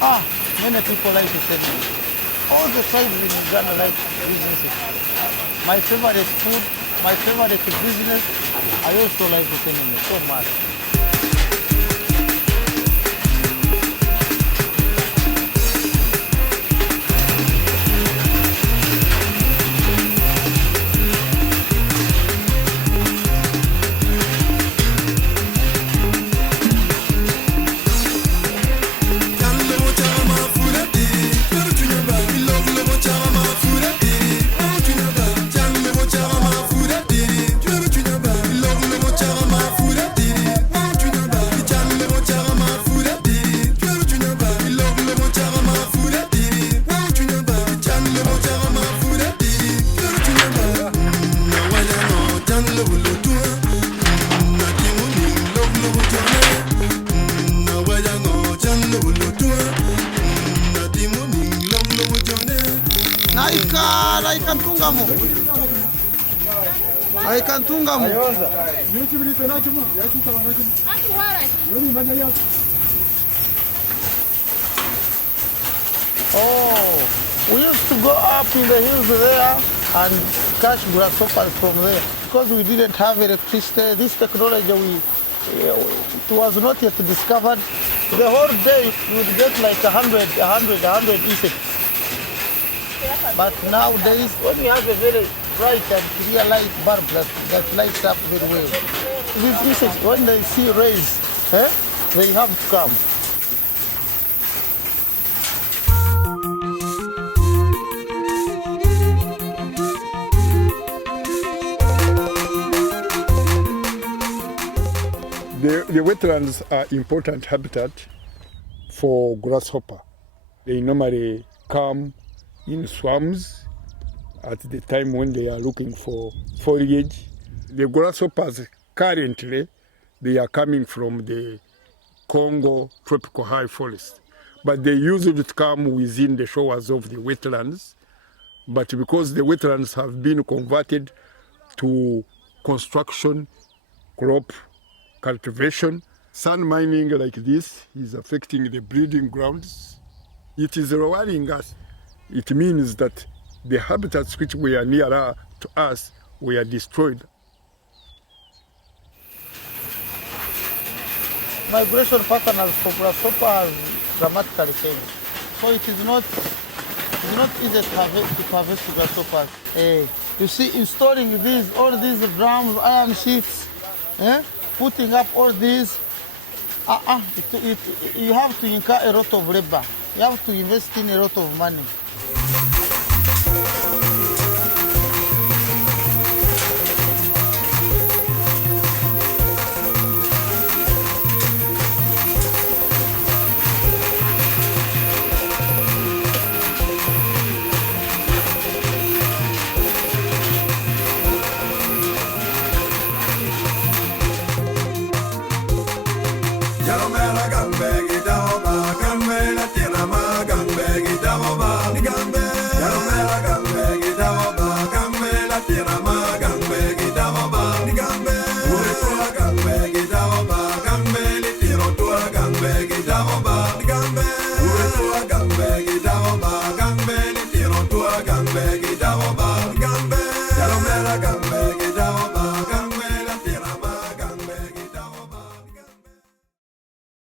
Many people like Nsenene. All the tribes in Uganda like businesses. My favorite food, my favorite business, I also like Nsenene so much. We used to go up in the hills there and catch grasshoppers from there because we didn't have electricity. This technology it was not yet discovered. The whole day you would get like 100 insects. But nowadays, when you have a very bright and clear light bulb that lights up very well, these insects, when they see rays, they have to come. The wetlands are important habitat for grasshopper. They normally come in swarms at the time when they are looking for foliage. The grasshoppers currently, they are coming from the Congo tropical high forest, but they usually come within the shores of the wetlands. But because the wetlands have been converted to construction, crop cultivation, sand mining like this is affecting the breeding grounds. It is lowering us. It means that the habitats which were nearer to us were destroyed. Migration patterns for grasshopper has dramatically changed. So it is not easy to harvest grasshoppers. You see, installing all these drums, iron sheets, putting up all these, you have to incur a lot of labor. You have to invest in a lot of money. Gambe,